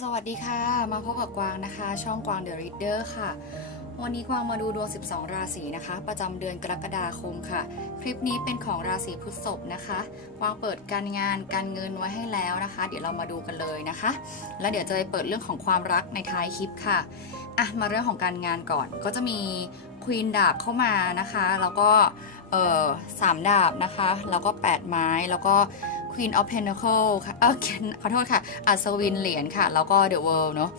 สวัสดีค่ะ มาพบกับกวางนะคะ ช่องกวาง The Reader ค่ะ วันนี้กวางมาดูดวง 12 ราศีนะคะ ประจำเดือนกรกฎาคมค่ะ คลิปนี้เป็นของราศีพฤษภนะคะ กวางเปิดการงานการเงินไว้ให้แล้วนะคะ เดี๋ยวเรามาดูกันเลยนะคะ แล้วเดี๋ยวจะไปเปิดเรื่องของความรักในท้ายคลิปค่ะอะมาเรื่องของการงานก่อนก็จะมีควีนดาบเข้ามานะคะ แล้วก็สามดาบนะคะ แล้วก็ 8 ไม้แล้วก็ Queen of Pentacle ค่ะเออขอโทษค่ะ อัศวินเหรียญค่ะ แล้วก็ The World เนอะ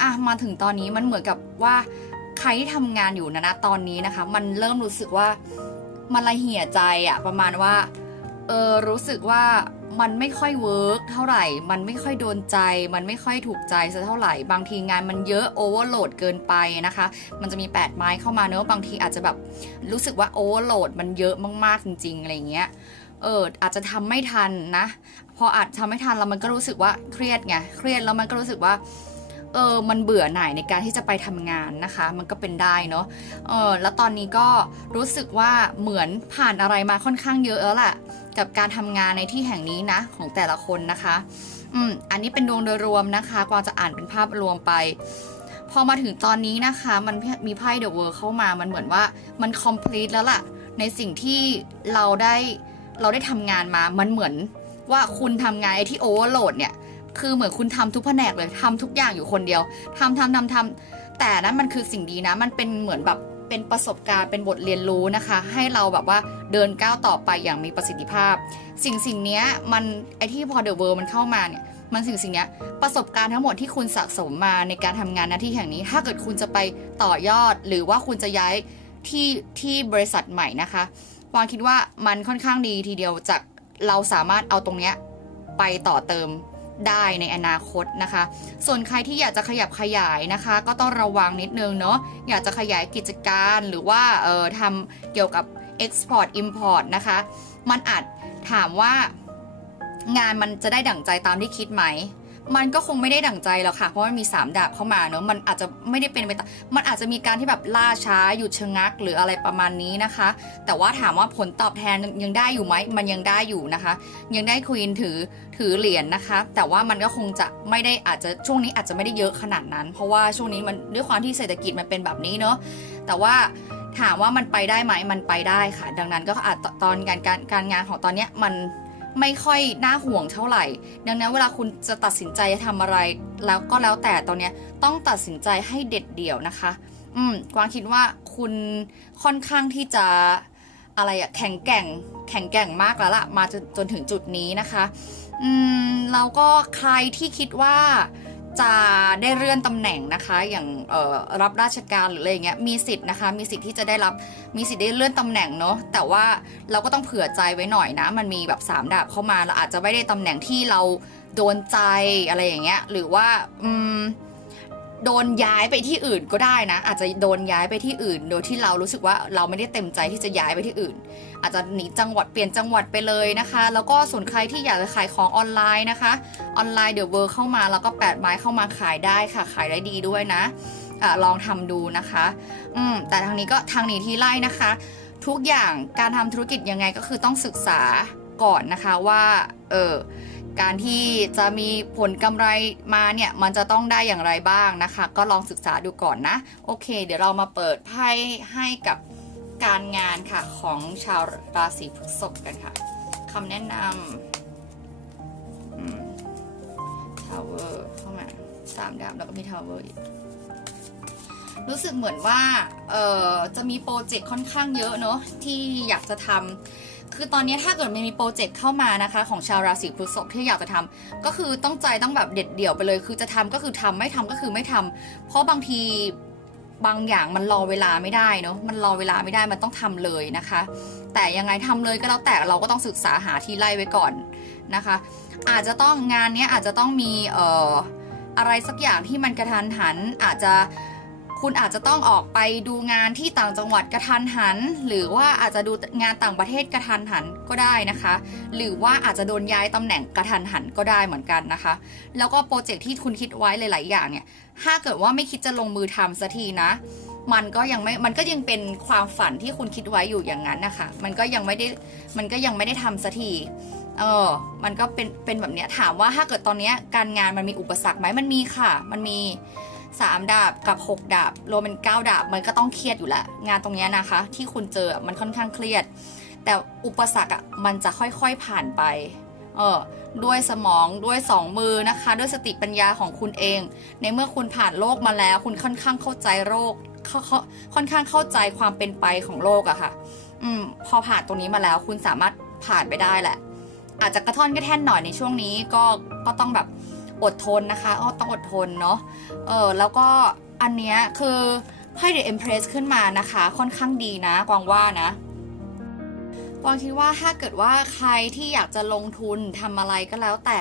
อะมาถึงตอนนี้มันเหมือนกับว่าใครที่ทำงานอยู่นะนะตอนนี้นะคะ มันเริ่มรู้สึกว่ามันละเหี่ยใจอะประมาณว่าเออรู้สึกว่ามันไม่ค่อยเวิร์กเท่าไหร่ มันไม่ค่อยโดนใจ มันไม่ค่อยถูกใจสักเท่าไหร่ บางทีงานมันเยอะโอเวอร์โหลดเกินไปนะคะ มันจะมี 8 ไม้เข้ามาเนอะบางทีอาจจะแบบรู้สึกว่าโอเวอร์โหลดมันเยอะมากๆจริงๆอะไรเงี้ย เอออาจจะทำไม่ทันนะ พออาจทำไม่ทันแล้วมันก็รู้สึกว่าเครียดไงเครียดแล้วมันก็รู้สึกว่าเออมันเบื่อหน่ายในการที่จะไปทำงานนะคะ มันก็เป็นได้เนาะเออแล้วตอนนี้ก็รู้สึกว่าเหมือนผ่านอะไรมาค่อนข้างเยอะแล้วแหละกับการทำงานในที่แห่งนี้นะของแต่ละคนนะคะอืมอันนี้เป็นดวงโดยรวมนะคะกวางจะอ่านเป็นภาพรวมไป พอมาถึงตอนนี้นะคะ มันมีไพ่เดอะเวิร์เข้ามามันเหมือนว่ามัน complete แล้วล่ะ ในสิ่งที่เราได้ เราได้ทำงานมา มันเหมือนว่าคุณทำงานไอที่โอเวอร์โหลดเนี่ย คือเหมือนคุณทำทุกแผนกเลยทำทุกอย่างอยู่คนเดียวทำทำทำทำแต่นั้นมันคือสิ่งดีนะ มันเป็นเหมือนแบบเป็นประสบการณ์เป็นบทเรียนรู้นะคะ ให้เราแบบว่าเดินก้าวต่อไปอย่างมีประสิทธิภาพ สิ่งสิ่งเนี้ยมันไอที่พอเดอะเวิร์มันเข้ามาเนี่ยมันสิ่งสิ่งเนี้ยประสบการณ์ทั้งหมดที่คุณสะสมมาในการทำงานหน้าที่แห่งนี้ ถ้าเกิดคุณจะไปต่อยอด หรือว่าคุณจะย้ายที่ที่บริษัทใหม่นะคะ วางคิดว่ามันค่อนข้างดีทีเดียวจากเราสามารถเอาตรงเนี้ยไปต่อเติมได้ในอนาคตนะคะ ส่วนใครที่อยากจะขยับขยายนะคะ ก็ต้องระวังนิดนึงเนาะ อยากจะขยายกิจการหรือว่าเออทำเกี่ยวกับ Export Import นะคะ มันอาจถามว่างานมันจะได้ดั่งใจตามที่คิดไหม มันก็คงไม่ได้ดั่งใจหรอกค่ะ เพราะมันมี 3 ดาบเข้ามาเนอะมันอาจจะไม่ได้เป็นไปมันอาจจะมีการที่แบบล่าช้าหยุดชะงักหรืออะไรประมาณนี้นะคะ แต่ว่าถามว่าผลตอบแทนยังได้อยู่ไหมมันยังได้อยู่นะคะ ยังได้ควีนถือถือเหรียญนะคะ แต่ว่ามันก็คงจะไม่ได้อาจจะช่วงนี้อาจจะไม่ได้เยอะขนาดนั้น เพราะว่าช่วงนี้มันด้วยความที่เศรษฐกิจมันเป็นแบบนี้เนอะแต่ว่าถามว่ามันไปได้ไหมมันไปได้ค่ะ ดังนั้นก็อาจตอนการการการงานของตอนเนี้ยมัน ไม่ค่อยน่าห่วงเท่าไหร่ ดังนั้นเวลาคุณจะตัดสินใจจะทำอะไร แล้วก็แล้วแต่ตอนนี้ต้องตัดสินใจให้เด็ดเดี่ยวนะคะ อืมกวางคิดว่าคุณค่อนข้างที่จะอะไรอะแข็งแกร่ง แข็งแกร่งมากแล้วล่ะ มาจนจนถึงจุดนี้นะคะ อืมแล้วก็ใครที่คิดว่า จะได้เลื่อนตำแหน่งนะคะ อย่างรับราชการหรืออะไรเงี้ยมีสิทธิ์นะคะ มีสิทธิ์ที่จะได้รับมีสิทธิ์ได้เลื่อนตำแหน่งเนาะแต่ว่าเราก็ต้องเผื่อใจไว้หน่อยนะ มันมีแบบสามดาบเข้ามาเราอาจจะไม่ได้ตำแหน่งที่เราโดนใจอะไรอย่างเงี้ยหรือว่าอืม โดนย้ายไปที่อื่นก็ได้นะ อาจจะโดนย้ายไปที่อื่น โดยที่เรารู้สึกว่าเราไม่ได้เต็มใจที่จะย้ายไปที่อื่น อาจจะหนีจังหวัดเปลี่ยนจังหวัดไปเลยนะคะ แล้วก็ส่วนใครที่อยากจะขายของออนไลน์นะคะออนไลน์เดี๋ยวเวอร์เข้ามาแล้วก็แปดไม้เข้ามาขายได้ค่ะขายได้ดีด้วยนะอะลองทำดูนะคะอืมแต่ทางนี้ก็ทางหนีที่ไล่นะคะ ทุกอย่างการทำธุรกิจยังไงก็คือต้องศึกษาก่อนนะคะว่าเออ การที่จะมีผลกำไรมาเนี่ย มันจะต้องได้อย่างไรบ้างนะคะ ก็ลองศึกษาดูก่อนนะ โอเค เดี๋ยวเรามาเปิดไพ่ให้กับการงานค่ะของชาวราศีพฤษภกันค่ะคำแนะนำทาวเวอร์เข้ามาสามดาบแล้วก็มีทาวเวอร์อีกรู้สึกเหมือนว่า เอ่อ จะมีโปรเจกต์ค่อนข้างเยอะเนอะที่อยากจะทำ คือตอนนี้ถ้าเกิดมันมีโปรเจกต์เข้ามานะคะ ของชาวราศีพฤษภที่อยากจะทำก็คือต้องใจต้องแบบเด็ดเดี่ยวไปเลย คือจะทำก็คือทำไม่ทำก็คือไม่ทำเพราะบางทีบางอย่างมันรอเวลาไม่ได้เนาะมันรอเวลาไม่ได้มันต้องทำเลยนะคะ แต่ยังไงทำเลยก็แล้วแต่เราก็ต้องศึกษาหาที่ไล่ไว้ก่อนนะคะ อาจจะต้องงานนี้อาจจะต้องมีเอ่ออะไรสักอย่างที่มันกระทันหันอาจจะ คุณอาจจะต้องออกไปดูงานที่ต่างจังหวัดกระทันหัน หรือว่าอาจจะดูงานต่างประเทศกระทันหันก็ได้นะคะ หรือว่าอาจจะโดนย้ายตำแหน่งกระทันหันก็ได้เหมือนกันนะคะ แล้วก็โปรเจกต์ที่คุณคิดไว้หลาย ๆ อย่างเนี่ย ถ้าเกิดว่าไม่คิดจะลงมือทำสักทีนะ มันก็ยังไม่ มันก็ยังเป็นความฝันที่คุณคิดไว้อยู่อย่างนั้นนะคะ มันก็ยังไม่ได้ มันก็ยังไม่ได้ทำสักทีเออ มันก็เป็น เป็นแบบเนี้ย ถามว่าถ้าเกิดตอนเนี้ยการงานมันมีอุปสรรคไหมมันมีค่ะ มันมี สามดาบกับหกดาบ รวมเป็นเก้าดาบ มันก็ต้องเครียดอยู่แหละงานตรงนี้นะคะ ที่คุณเจอมันค่อนข้างเครียด แต่อุปสรรคอะมันจะค่อยๆผ่านไปเออด้วยสมองด้วยสองมือนะคะ ด้วยสติปัญญาของคุณเอง ในเมื่อคุณผ่านโลกมาแล้ว คุณค่อนข้างเข้าใจโรคเขาค่อนข้างเข้าใจความเป็นไปของโลกอะค่ะ อืมพอผ่านตรงนี้มาแล้ว คุณสามารถผ่านไปได้แหละ อาจจะกระท่อนกระแท่นหน่อยในช่วงนี้ก็ก็ต้องแบบ อดทนนะคะอ้อต้องอดทนเนาะเออแล้วก็อันเนี้ยคือไพ่ The Empress ขึ้นมานะคะ ค่อนข้างดีนะกวางว่านะกวางคิดว่าถ้าเกิดว่าใครที่อยากจะลงทุนทำอะไรก็แล้วแต่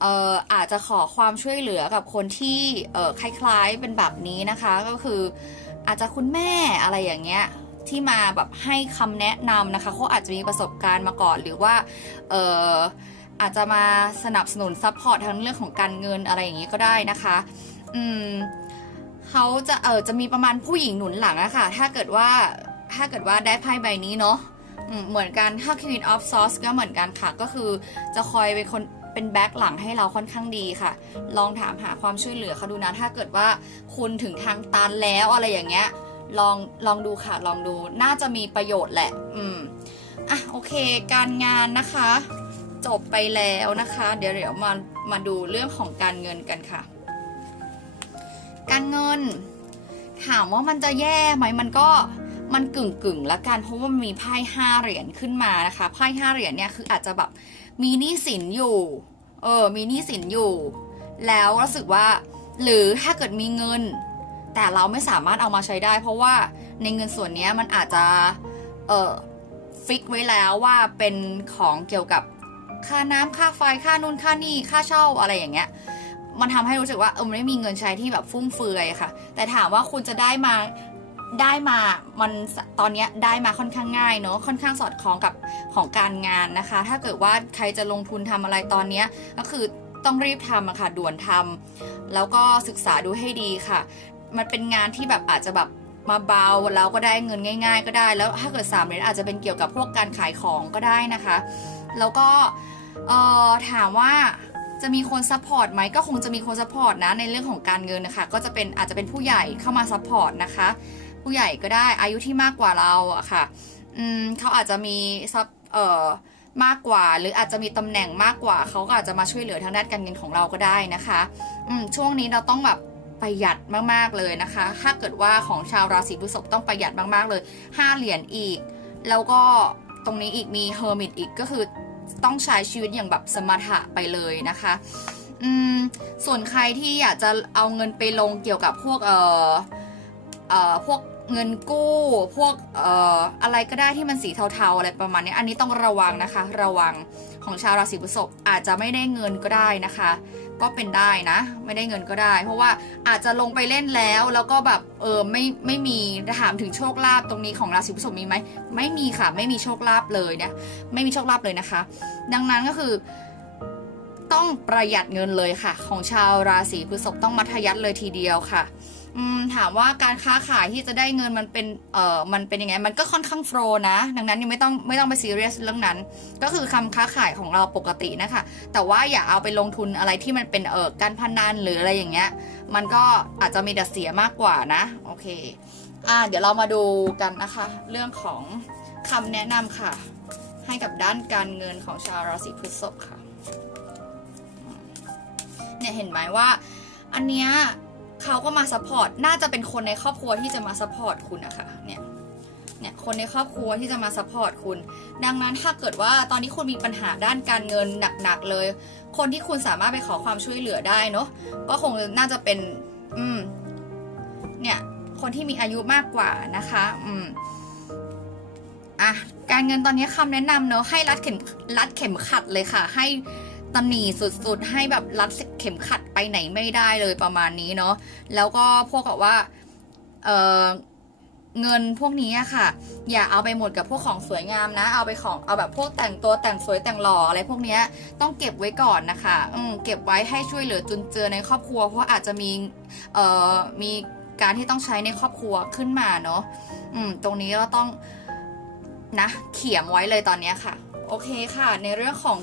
เอออาจจะขอความช่วยเหลือกับคนที่เออคล้ายๆเป็นแบบนี้นะคะ ก็คืออาจจะคุณแม่อะไรอย่างเงี้ยที่มาแบบให้คำแนะนำนะคะเขาอาจจะมีประสบการณ์มาก่อนหรือว่าเออ อาจจะมาสนับสนุนซัพพอร์ตทางเรื่องของการเงินอะไรอย่างนี้ก็ได้นะคะ อืมเขาจะเออจะมีประมาณผู้หญิงหนุนหลังอะคะ่ะ ถ้าเกิดว่าถ้าเกิดว่าได้ไพ่ใบนี้เนาะเหมือนกันถ้า Queen of Swords ก็เหมือนกันค่ะ ก็คือจะคอยเป็นคนเป็นแบ็คหลังให้เราค่อนข้างดีค่ะ ลองถามหาความช่วยเหลือเขาดูนะ ถ้าเกิดว่าคุณถึงทางตันแล้วอะไรอย่างเงี้ย ลองลองดูค่ะ ลองดู น่าจะมีประโยชน์แหละ อืม อะ โอเค การงานนะคะ จบไปแล้วนะคะ เดี๋ยวเดี๋ยวมามาดูเรื่องของการเงินกันค่ะ การเงิน ถามว่ามันจะแย่ไหมมันก็มันกึ่งกึ่งละกันเพราะว่ามันมีไพ่ห้าเหรียญขึ้นมานะคะไพ่ห้าเหรียญเนี่ยคืออาจจะแบบมีหนี้สินอยู่เออมีหนี้สินอยู่ แล้วรู้สึกว่า หรือถ้าเกิดมีเงิน แต่เราไม่สามารถเอามาใช้ได้ เพราะว่าในเงินส่วนนี้มันอาจจะเออฟิกไว้แล้วว่าเป็นของเกี่ยวกับ ค่าน้ำค่าไฟค่านู่นค่านี่ค่าเช่าอะไรอย่างเงี้ยมันทำให้รู้สึกว่าเออมันไม่มีเงินใช้ที่แบบฟุ่มเฟือยค่ะ แต่ถามว่าคุณจะได้มาได้มามันตอนนี้ได้มาค่อนข้างง่ายเนอะค่อนข้างสอดคล้องกับของการงานนะคะ ถ้าเกิดว่าใครจะลงทุนทำอะไรตอนนี้ก็คือต้องรีบทำอะค่ะด่วนทำแล้วก็ศึกษาดูให้ดีค่ะ มันเป็นงานที่แบบอาจจะแบบมาเบาแล้วก็ได้เงินง่าย ๆ ก็ได้ แล้วถ้าเกิด3เหรียญอาจจะเป็นเกี่ยวกับพวกการขายของก็ได้นะคะ แล้วก็ เอ่อถามว่าจะมีคนซัพพอร์ตไหมก็คงจะมีคนซัพพอร์ตนะในเรื่องของการเงินนะคะก็จะเป็นอาจจะเป็นผู้ใหญ่เข้ามาซัพพอร์ตนะคะ ผู้ใหญ่ก็ได้อายุที่มากกว่าเราอะค่ะอืมเขาอาจจะมีซับเอ่อมากกว่า หรืออาจจะมีตำแหน่งมากกว่าเขาก็อาจจะมาช่วยเหลือทางด้านการเงินของเราก็ได้นะคะอืมช่วงนี้เราต้องแบบประหยัดมากๆเลยนะคะ ถ้าเกิดว่าของชาวราศีพฤษภต้องประหยัดมากๆเลยห้าเหรียญอีก แล้วก็ตรงนี้อีกมีเฮอร์มิตอีกก็คือ ต้องใช้ชีวิตอย่างแบบสมถะไปเลยนะคะอืมส่วนใครที่อยากจะเอาเงินไปลงเกี่ยวกับพวกเอ่อเอ่อพวกเงินกู้ พวกเอ่ออะไรก็ได้ที่มันสีเทาๆอะไรประมาณนี้ อันนี้ต้องระวังนะคะ ระวังของชาวราศีพฤษภอาจจะไม่ได้เงินก็ได้นะคะ ก็เป็นได้นะ ไม่ได้เงินก็ได้ เพราะว่าอาจจะลงไปเล่นแล้ว แล้วก็แบบเออไม่ไม่มีถามถึงโชคลาภตรงนี้ของราศีพฤษภมีไหมไม่มีค่ะ ไม่มีโชคลาภเลยนะไม่มีโชคลาภเลยนะคะ ดังนั้นก็คือ ต้องประหยัดเงินเลยค่ะ ของชาวราศีพฤษภต้องมัธยัดเลยทีเดียวค่ะ ถามว่าการค้าขายที่จะได้เงินมันเป็นเอ่อมันเป็นยังไง มันก็ค่อนข้างโฟล์นะ ดังนั้นยังไม่ต้องไม่ต้องไปซีเรียสเรื่องนั้น ก็คือคำค้าขายของเราปกตินะคะ แต่ว่าอย่าเอาไปลงทุนอะไรที่มันเป็นเออการพนันหรืออะไรอย่างเงี้ย มันก็อาจจะมีแต่เสียมากกว่านะ โอเค อ่า เดี๋ยวเรามาดูกันนะคะ เรื่องของคำแนะนำค่ะ ให้กับด้านการเงินของชาวราศีพฤษภค่ะ เนี่ยเห็นไหมว่า อันเนี้ย เขาก็มาซัพพอร์ต น่าจะเป็นคนในครอบครัวที่จะมาซัพพอร์ตคุณนะคะเนี่ย เนี่ยคนในครอบครัวที่จะมาซัพพอร์ตคุณ ดังนั้นถ้าเกิดว่าตอนนี้คุณมีปัญหาด้านการเงินหนักๆเลย คนที่คุณสามารถไปขอความช่วยเหลือได้เนาะ ก็คงน่าจะเป็น อืม เนี่ย คนที่มีอายุมากกว่านะคะ อืม อะ การเงินตอนนี้คำแนะนำเนอะให้รัดเข็มรัดเข็มขัดเลยค่ะ ให้ ตนีสุดๆ ให้แบบรัดเข็มขัดไปไหนไม่ได้เลยประมาณนี้เนาะแล้วก็พวกกับว่าเออเงินพวกนี้ค่ะ อย่าเอาไปหมดกับพวกของสวยงามนะ เอาไปของเอาแบบพวกแต่งตัวแต่งสวยแต่งหล่ออะไรพวกนี้ต้องเก็บไว้ก่อนนะคะอืมเก็บไว้ให้ช่วยเหลือจุนเจือในครอบครัว เพราะอาจจะมีเอ่อมีการที่ต้องใช้ในครอบครัวขึ้นมาเนาะอืมตรงนี้เราต้องนะเขียมไว้เลยตอนนี้ค่ะ โอเคค่ะ ในเรื่องของ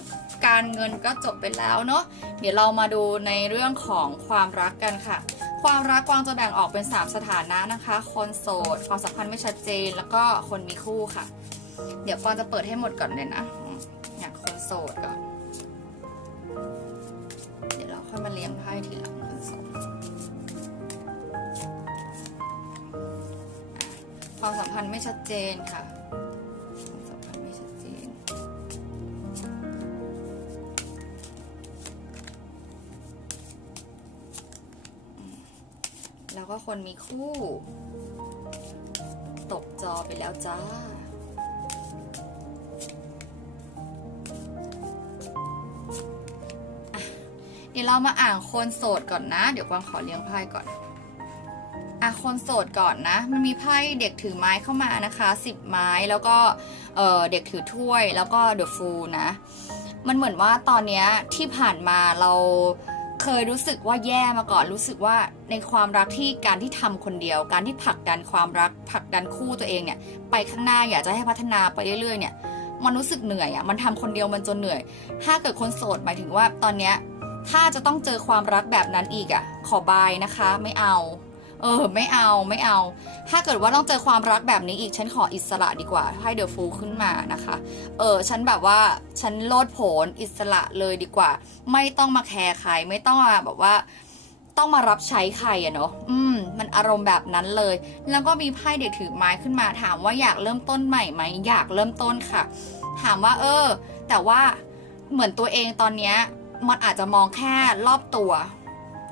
การเงินก็จบไปแล้วเนาะเดี๋ยวเรามาดูในเรื่องของความรักกันค่ะ ความรักกวางจะแบ่งออกเป็น 3 สถานะนะคะ คนโสด ความสัมพันธ์ไม่ชัดเจน แล้วก็คนมีคู่ค่ะ เดี๋ยวกวางจะเปิดให้หมดก่อนเลยนะอย่างคนโสดก่อนเดี๋ยวเราค่อยมาเลี้ยงไพ่ทีหลังคนโสดอะความสัมพันธ์ไม่ชัดเจนค่ะ ก็คนมีคู่ ตกจอไปแล้วจ้า เดี๋ยวเรามาอ่านคนโสดก่อนนะ เดี๋ยวกวางขอเลี้ยงไพ่ก่อนอะคนโสดก่อนนะ มันมีไพ่เด็กถือไม้เข้ามานะคะสิบไม้แล้วก็เออเด็กถือถ้วยแล้วก็เดอะฟูนะ มันเหมือนว่าตอนเนี้ยที่ผ่านมาเรา เคยรู้สึกว่าแย่มาก่อน รู้สึกว่าในความรักที่การที่ทำคนเดียว การที่ผลักดันความรักผลักดันคู่ตัวเองเนี่ย ไปข้างหน้าอยากจะให้พัฒนาไปเรื่อยๆ เนี่ย มันรู้สึกเหนื่อยอะ่ะ มันทำคนเดียวมันจนเหนื่อย ถ้าเกิดคนโสดหมายถึงว่าตอนเนี้ยถ้าจะต้องเจอความรักแบบนั้นอีกอะ่ะ ขอบายนะคะ ไม่เอา เออ ไม่เอาไม่เอา ถ้าเกิดว่าต้องเจอความรักแบบนี้อีก ฉันขออิสระดีกว่า ให้เดอะฟูขึ้นมานะคะ เออ ฉันแบบว่า ฉันโลดโผนอิสระเลยดีกว่า ไม่ต้องมาแคร์ใคร ไม่ต้องมาแบบว่า ต้องมารับใช้ใครอะเนาะ อืม มันอารมณ์แบบนั้นเลย แล้วก็มีไพ่เด็กถือไม้ขึ้นมา ถามว่าอยากเริ่มต้นใหม่ไหม อยากเริ่มต้นค่ะ ถามว่า เออ แต่ว่า เหมือนตัวเองตอนเนี้ย มันอาจจะมองแค่รอบตัว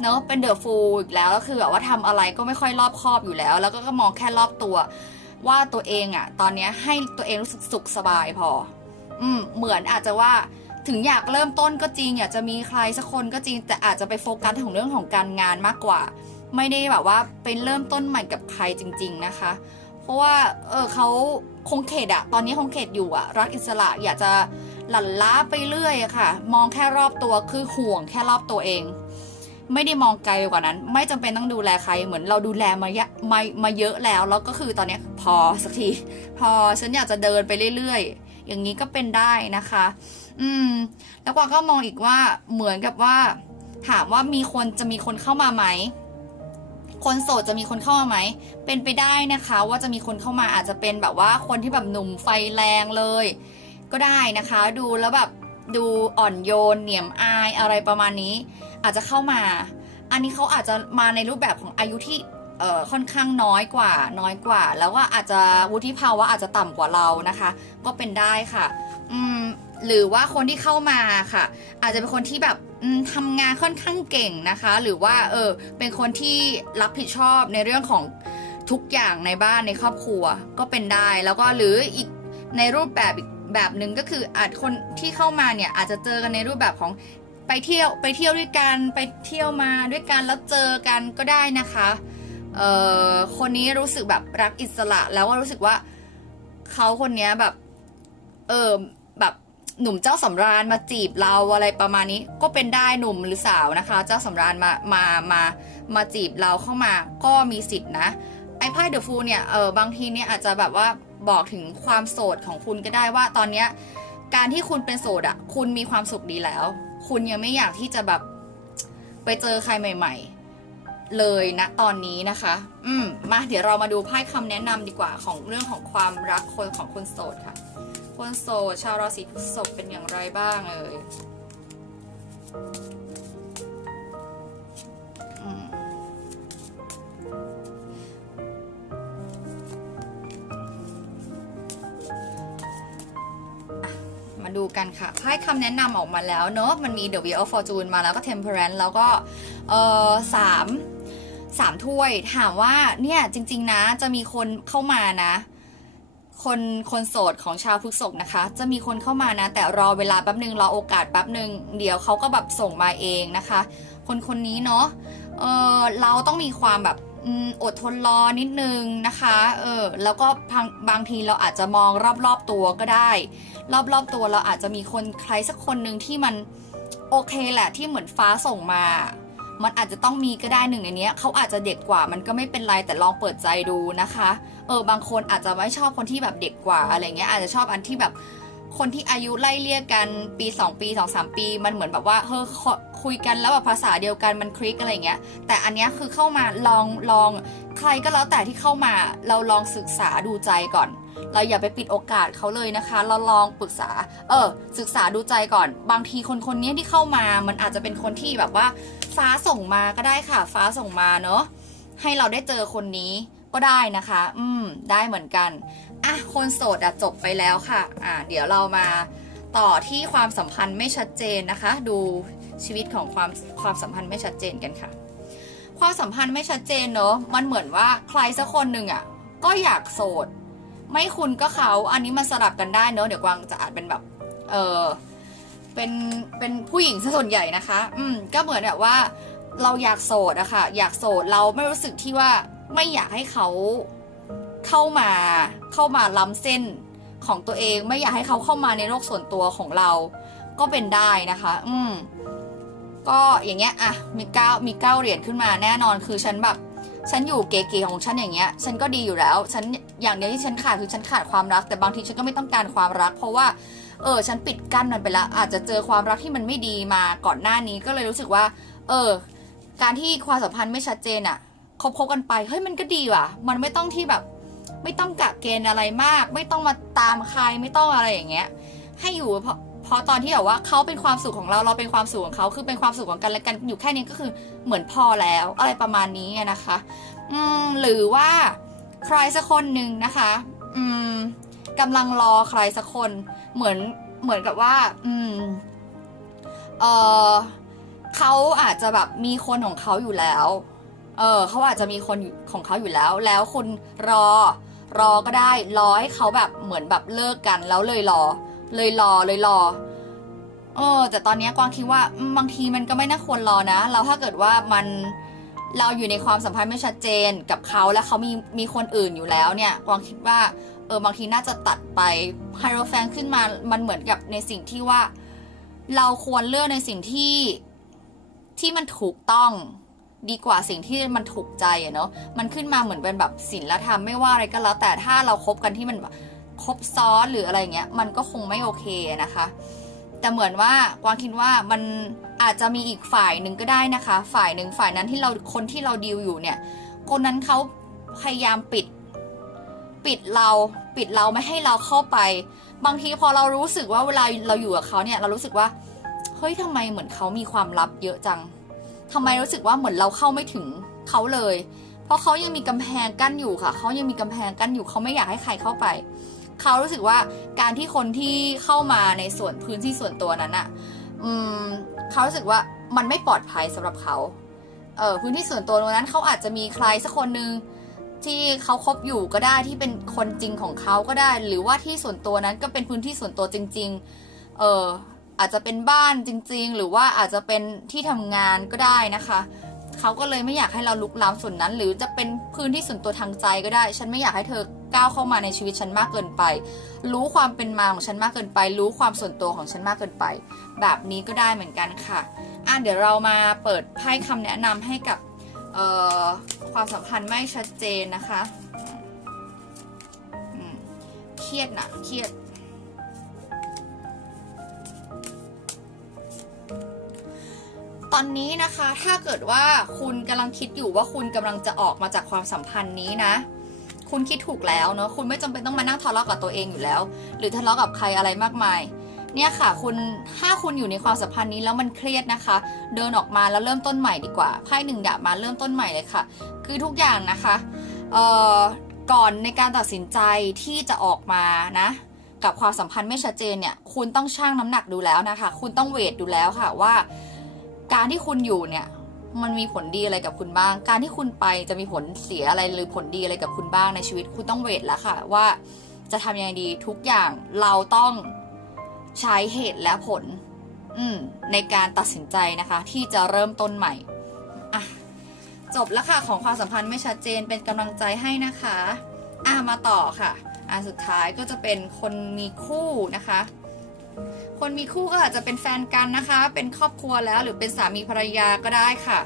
เนอะเป็นเดอะฟูลอีกแล้วก็คือแบบว่าทำอะไรก็ไม่ค่อยรอบคอบอยู่แล้ว แล้วก็มองแค่รอบตัว ว่าตัวเองอะตอนนี้ให้ตัวเองรู้สึกสุขสบายพอ อืมเหมือนอาจจะว่าถึงอยากเริ่มต้นก็จริงอยากจะมีใครสักคนก็จริง แต่อาจจะไปโฟกัสของเรื่องของการงานมากกว่า ไม่ได้แบบว่าเป็นเริ่มต้นใหม่กับใครจริง ๆนะคะ เพราะว่าเออเขาคงเขตอะตอนนี้คงเขตอยู่อะรักอิสระอยากจะหลั่นล้าไปเรื่อยอะค่ะ มองแค่รอบตัวคือห่วงแค่รอบตัวเอง ไม่ได้มองไกลกว่านั้น ไม่จำเป็นต้องดูแลใครเหมือนเราดูแลมาเยอะมามาเยอะแล้ว แล้วก็คือตอนนี้พอสักที พอฉันอยากจะเดินไปเรื่อยๆ อย่างนี้ก็เป็นได้นะคะ อืม แล้วกวางก็มองอีกว่าเหมือนกับว่า ถามว่ามีคนจะมีคนเข้ามาไหมคนโสดจะมีคนเข้ามาไหม เป็นไปได้นะคะ ว่าจะมีคนเข้ามาอาจจะเป็นแบบว่าคนที่แบบหนุ่มไฟแรงเลย ก็ได้นะคะ ดูแล้วแบบ ดูอ่อนโยนเหนียมอายอะไรประมาณนี้ อาจจะเข้ามา อันนี้เขาอาจจะมาในรูปแบบของอายุที่ค่อนข้างน้อยกว่าน้อยกว่า แล้วก็อาจจะวุฒิภาวะอาจจะต่ำกว่าเรานะคะ ก็เป็นได้ค่ะ อืมหรือว่าคนที่เข้ามาค่ะ อาจจะเป็นคนที่แบบอืมทำงานค่อนข้างเก่งนะคะ หรือว่าเออเป็นคนที่รับผิดชอบในเรื่องของทุกอย่างในบ้านในครอบครัวก็เป็นได้ แล้วก็หรืออีกในรูปแบบอีก แบบหนึ่งก็คืออาจคนที่เข้ามาเนี่ยอาจจะเจอกันในรูปแบบของไปเที่ยวไปเที่ยวด้วยกันไปเที่ยวมาด้วยกันแล้วเจอกันก็ได้นะคะเอ่อคนนี้รู้สึกแบบรักอิสระแล้วก็รู้สึกว่าเขาคนนี้แบบเออแบบหนุ่มเจ้าสำราญมาจีบเราอะไรประมาณนี้ก็เป็นได้หนุ่มหรือสาวนะคะ เจ้าสำราญมามามามาจีบเราเข้ามาก็มีสิทธินะไอ้ไพ่เดอะฟูเนี่ยเออบางทีเนี่ยอาจจะแบบว่า บอกถึงความโสดของคุณก็ได้ว่าตอนเนี้ยการที่คุณเป็นโสดอะคุณมีความสุขดีแล้ว คุณยังไม่อยากที่จะแบบไปเจอใครใหม่ ๆ เลยนะตอนนี้นะคะ อืมมาเดี๋ยวเรามาดูไพ่คำแนะนำดีกว่าของเรื่องของความรักคนของคนโสดค่ะ คนโสดชาวราศีพฤษภเป็นอย่างไรบ้างเอ่ย มาดูกันค่ะไพ่คำแนะนำออกมาแล้วเนอะมันมี The Wheel of Fortune มาแล้วก็ Temperance แล้วก็เออสามสามถ้วยถามว่าเนี่ยจริง ๆนะจะมีคนเข้ามานะ คนคนโสดของชาวพฤกษภนะคะ จะมีคนเข้ามานะ แต่รอเวลาแป๊บหนึ่งรอโอกาสแป๊บหนึ่งเดี๋ยวเขาก็แบบส่งมาเองนะคะ คนคนนี้เนาะเออเราต้องมีความแบบอดทนรอนิดนึงนะคะ เออ แล้วก็บางบางทีเราอาจจะมองรอบๆตัวก็ได้ รอบๆตัวเราอาจจะมีคนใครสักคนหนึ่งที่มันโอเคแหละที่เหมือนฟ้าส่งมา มันอาจจะต้องมีก็ได้หนึ่งในนี้เขาอาจจะเด็กกว่ามันก็ไม่เป็นไรแต่ลองเปิดใจดูนะคะ เออบางคนอาจจะไม่ชอบคนที่แบบเด็กกว่าอะไรเงี้ยอาจจะชอบอันที่แบบคนที่อายุไล่เลี่ยกันปี 2 ปี 2 3 ปี มันเหมือนแบบว่าเฮ้ยคุยกันแล้วแบบภาษาเดียวกันมันคลิกอะไรเงี้ย แต่อันเนี้ยคือเข้ามาลองลองใครก็แล้วแต่ที่เข้ามาเราลองศึกษาดูใจก่อน เราอย่าไปปิดโอกาสเขาเลยนะคะ เราลองปรึกษา เออ ศึกษาดูใจก่อน บางทีคนคนนี้ที่เข้ามา มันอาจจะเป็นคนที่แบบว่า ฟ้าส่งมาก็ได้ค่ะ ฟ้าส่งมาเนอะให้เราได้เจอคนนี้ก็ได้นะคะ อืม ได้เหมือนกัน อะ คนโสดอะจบไปแล้วค่ะ อะเดี๋ยวเรามาต่อที่ความสัมพันธ์ไม่ชัดเจนนะคะ ดูชีวิตของความความสัมพันธ์ไม่ชัดเจนกันค่ะ ความสัมพันธ์ไม่ชัดเจนเนอะ มันเหมือนว่าใครสักคนหนึ่งอะก็อยากโสด ไม่คุณก็เขา อันนี้มันสลับกันได้เนอะเดี๋ยวกวางจะอาจเป็นแบบ เออเป็นเป็นผู้หญิงซะส่วนใหญ่นะคะ อืมก็เหมือนแบบว่า เราอยากโสดอะค่ะ อยากโสดเราไม่รู้สึกที่ว่าไม่อยากให้เขาเข้ามาเข้ามาล้ำเส้นของตัวเองไม่อยากให้เขาเข้ามาในโลกส่วนตัวของเรา ก็เป็นได้นะคะ อืมก็อย่างเงี้ยอะมีเก้ามีเก้าเหรียญขึ้นมาแน่นอนคือฉันแบบ ฉันอยู่เก๋ๆของฉันอย่างเงี้ย ฉันก็ดีอยู่แล้ว ฉันอย่างเดียวที่ฉันขาดคือฉันขาดความรัก แต่บางทีฉันก็ไม่ต้องการความรัก เพราะว่า เออ ฉันปิดกั้นมันไปแล้วอาจจะเจอความรักที่มันไม่ดีมาก่อนหน้านี้ก็เลยรู้สึกว่า เออ การที่ความสัมพันธ์ไม่ชัดเจนอะคบคบกันไป เฮ้ย มันก็ดีว่ะ มันไม่ต้องที่แบบ ไม่ต้องกะเกณฑ์อะไรมาก ไม่ต้องมาตามใคร ไม่ต้องอะไรอย่างเงี้ย ให้อยู่เพราะ เพราะตอนที่แบบว่าเขาเป็นความสุขของเราเราเป็นความสุขของเขาคือเป็นความสุขของกันและกันอยู่แค่นี้ก็คือเหมือนพอแล้ว อะไรประมาณนี้นะคะ อืมหรือว่าใครสักคนหนึ่งนะคะ อืมกำลังรอใครสักคนเหมือนเหมือนกับว่า อืมเออเขาอาจจะแบบมีคนของเขาอยู่แล้ว เออเขาอาจจะมีคนของเขาอยู่แล้ว แล้วคุณรอรอก็ได้รอให้เขาแบบเหมือนแบบเลิกกันแล้วเลยรอ เลยรอเลยรอเออแต่ตอนนี้กวางคิดว่าบางทีมันก็ไม่น่าควรรอนะ เราถ้าเกิดว่ามันเราอยู่ในความสัมพันธ์ไม่ชัดเจนกับเขาแล้วเขามีมีคนอื่นอยู่แล้วเนี่ยกวางคิดว่าเออบางทีน่าจะตัดไปไฮโรแฟนขึ้นมามันเหมือนกับในสิ่งที่ว่า เราควรเลือกในสิ่งที่ที่มันถูกต้องดีกว่าสิ่งที่มันถูกใจอะเนาะมันขึ้นมาเหมือนเป็นแบบศีลธรรมไม่ว่าอะไรก็แล้ว แต่ถ้าเราคบกันที่มัน แบบคบซ้อนหรืออะไรเงี้ยมันก็คงไม่โอเคนะคะ แต่เหมือนว่ากวางคิดว่ามันอาจจะมีอีกฝ่ายหนึ่งก็ได้นะคะ ฝ่ายหนึ่งฝ่ายนั้นที่เราคนที่เราดีลอยู่เนี่ย คนนั้นเขาพยายามปิด ปิดเราปิดเราไม่ให้เราเข้าไป บางทีพอเรารู้สึกว่าเวลาเราอยู่กับเขาเนี่ย เรารู้สึกว่าเฮ้ยทำไมเหมือนเขามีความลับเยอะจังทำไมรู้สึกว่าเหมือนเราเข้าไม่ถึงเขาเลย เพราะเขายังมีกำแพงกั้นอยู่ค่ะ เขายังมีกำแพงกั้นอยู่ เขาไม่อยากให้ใครเข้าไป เขารู้สึกว่าการที่คนที่เข้ามาในส่วนพื้นที่ส่วนตัวนั้นอะอืมเขารู้สึกว่ามันไม่ปลอดภัยสำหรับเขาเออพื้นที่ส่วนตัวตรงนั้นเขาอาจจะมีใครสักคนหนึ่งที่เขาคบอยู่ก็ได้ที่เป็นคนจริงของเขาก็ได้ หรือว่าที่ส่วนตัวนั้นก็เป็นพื้นที่ส่วนตัวจริง ๆ เอออาจจะเป็นบ้านจริง ๆ หรือว่าอาจจะเป็นที่ทำงานก็ได้นะคะเขาก็เลยไม่อยากให้เราลุกล้ำส่วนนั้น หรือจะเป็นพื้นที่ส่วนตัวทางใจก็ได้ ฉันไม่อยากให้เธอ ก้าวเข้ามาในชีวิตฉันมากเกินไป รู้ความเป็นมาของฉันมากเกินไป รู้ความส่วนตัวของฉันมากเกินไป แบบนี้ก็ได้เหมือนกันค่ะอะเดี๋ยวเรามาเปิดไพ่คำแนะนำให้กับความสัมพันธ์ไม่ชัดเจนนะคะเครียดนะเครียด ตอนนี้นะคะถ้าเกิดว่าคุณกำลังคิดอยู่ว่าคุณกำลังจะออกมาจากความสัมพันธ์นี้นะ คุณคิดถูกแล้วเนอะคุณไม่จำเป็นต้องมานั่งทะเลาะกับตัวเองอยู่แล้ว หรือทะเลาะกับใครอะไรมากมาย เนี่ยค่ะ คุณถ้าคุณอยู่ในความสัมพันธ์นี้แล้วมันเครียดนะคะ เดินออกมาแล้วเริ่มต้นใหม่ดีกว่าไพ่หนึ่งดาบมาเริ่มต้นใหม่เลยค่ะ คือทุกอย่างนะคะเอ่อก่อนในการตัดสินใจที่จะออกมานะกับความสัมพันธ์ไม่ชัดเจนเนี่ย คุณต้องชั่งน้ำหนักดูแล้วนะคะ คุณต้องเวทดูแล้วค่ะว่า การที่คุณอยู่เนี่ย มันมีผลดีอะไรกับคุณบ้าง การที่คุณไปจะมีผลเสียอะไรหรือผลดีอะไรกับคุณบ้างในชีวิตคุณต้องเวทแล้วค่ะ ว่าจะทำยังไงดีทุกอย่างเราต้องใช้เหตุและผล อืในการตัดสินใจนะคะ ที่จะเริ่มต้นใหม่อะจบแล้วค่ะของความสัมพันธ์ไม่ชัดเจนเป็นกำลังใจให้นะคะอะมาต่อค่ะอันสุดท้ายก็จะเป็นคนมีคู่นะคะ คนมีคู่ก็อาจจะเป็นแฟนกันนะคะ เป็นครอบครัวแล้วหรือเป็นสามีภรรยาก็ได้ค่ะ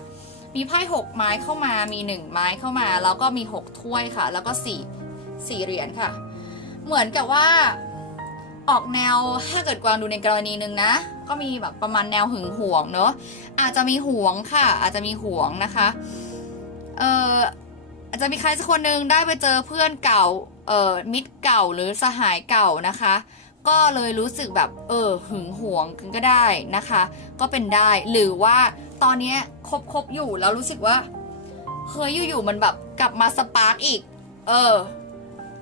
มีไพ่หกไม้เข้ามา มีหนึ่งไม้เข้ามา แล้วก็มีหกถ้วยค่ะ แล้วก็สี่สี่เหรียญค่ะ เหมือนกับว่าออกแนวถ้าเกิดกวางดูในกรณีหนึ่งนะ ก็มีแบบประมาณแนวหึงหวงเนอะอาจจะมีหวงค่ะ อาจจะมีหวงนะคะเอออาจจะมีใครสักคนหนึ่งได้ไปเจอเพื่อนเก่าเออมิตรเก่าหรือสหายเก่านะคะ ก็เลยรู้สึกแบบเออหึงหวงกันก็ได้นะคะ ก็เป็นได้หรือว่าตอนนี้คบคบอยู่แล้วรู้สึกว่าเฮ้ยอยู่ๆมันแบบกลับมาสปาร์กอีก เออ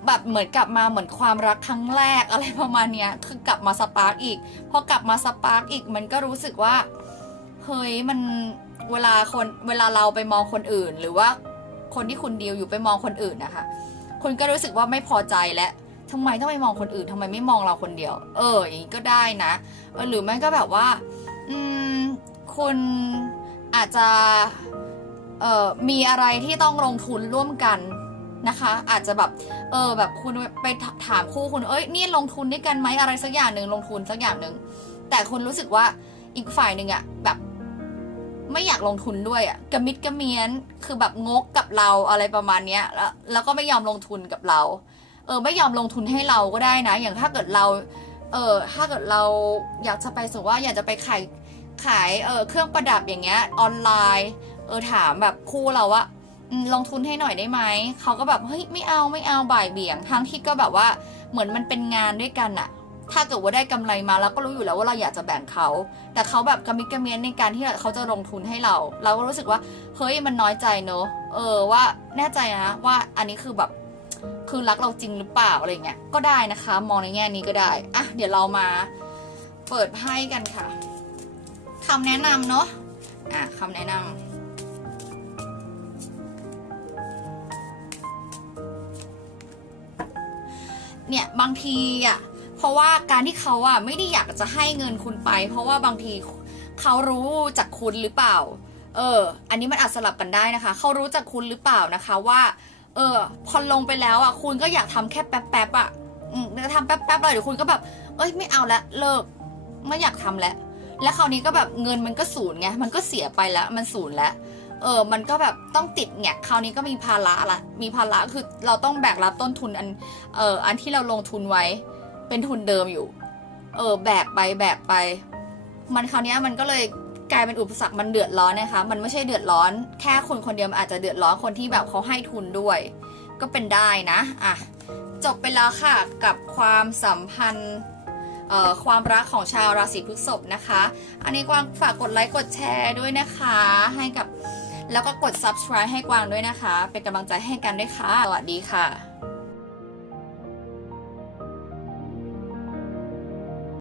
แบบเหมือนกลับมาเหมือนความรักครั้งแรกอะไรประมาณเนี้ยคือกลับมาสปาร์กอีกพอกลับมาสปาร์กอีกมันก็รู้สึกว่าเฮ้ยมันเวลาคนเวลาเราไปมองคนอื่น หรือว่าคนที่คุณดีลอยู่ไปมองคนอื่นนะคะคุณก็รู้สึกว่าไม่พอใจและ ทำไมต้องไปมองคนอื่นทำไมไม่มองเราคนเดียว เออ อย่างนี้ก็ได้นะเออหรือไม่ก็แบบว่า อืมคุณอาจจะเอ่อมีอะไรที่ต้องลงทุนร่วมกันนะคะ อาจจะแบบเออแบบคุณไปถามคู่คุณเอ้ยนี่ลงทุนด้วยกันไหมอะไรสักอย่างหนึ่งลงทุนสักอย่างหนึ่งแต่คุณรู้สึกว่าอีกฝ่ายหนึ่งอะแบบไม่อยากลงทุนด้วยอะกระมิดกระเมียนคือแบบงกกับเราอะไรประมาณเนี้ยแล้วแล้วก็ไม่ยอมลงทุนกับเรา เออไม่ยอมลงทุนให้เราก็ได้นะ อย่างถ้าเกิดเรา เออถ้าเกิดเราอยากจะไปสมมติว่าอยากจะไปขายขายเออเครื่องประดับอย่างเงี้ยออนไลน์ เออถามแบบคู่เราว่าลงทุนให้หน่อยได้ไหม เขาก็แบบเฮ้ยไม่เอาไม่เอาบ่ายเบี่ยงทั้งที่ก็แบบว่าเหมือนมันเป็นงานด้วยกันอะถ้าเกิดว่าได้กำไรมาแล้วก็รู้อยู่แล้วว่าเราอยากจะแบ่งเขา แต่เขาแบบกระมิดกระเมียนในการที่เขาจะลงทุนให้เรา เราก็รู้สึกว่าเฮ้ยมันน้อยใจเนอะเออว่าแน่ใจนะว่าอันนี้คือแบบ คือรักเราจริงหรือเปล่าอะไรเงี้ยก็ได้นะคะ มองในแง่นี้ก็ได้อะเดี๋ยวเรามาเปิดไพ่กันค่ะคำแนะนำเนอะอะคำแนะนำเนี่ยบางทีอะเพราะว่าการที่เขาอะไม่ได้อยากจะให้เงินคุณไป เพราะว่าบางทีเขารู้จากคุณหรือเปล่า เออ อันนี้มันอาจสลับกันได้นะคะ เขารู้จากคุณหรือเปล่านะคะว่า เออ พอลงไปแล้วอะ คุณก็อยากทำแค่แป๊บๆอะ อืมจะทำแป๊บๆเลยเดี๋ยวคุณก็แบบ เอ้ยไม่เอาละเลิก ไม่อยากทำแล้ว แล้วคราวนี้ก็แบบเงินมันก็ศูนย์ไง มันก็เสียไปแล้ว มันศูนย์แล้ว เออ มันก็แบบต้องติดแงกคราวนี้ก็มีภาระละ มีภาระคือเราต้องแบกรับต้นทุนอัน เอออันที่เราลงทุนไว้ เป็นทุนเดิมอยู่ เออ แบกไปแบกไป มันคราวนี้มันก็เลย กลายเป็นอุปสรรคมันเดือดร้อนนะคะ มันไม่ใช่เดือดร้อน แค่คนคนเดียวมันอาจจะเดือดร้อนคนที่แบบเขาให้ทุนด้วย ก็เป็นได้นะอะจบไปแล้วค่ะกับความสัมพันธ์ความรักของชาวราศีพฤษภนะคะ อันนี้กวางฝากกดไลค์กดแชร์ด้วยนะคะ ให้กับแล้วก็กด subscribe ให้กวางด้วยนะคะ เป็นกำลังใจให้กันด้วยค่ะ สวัสดีค่ะ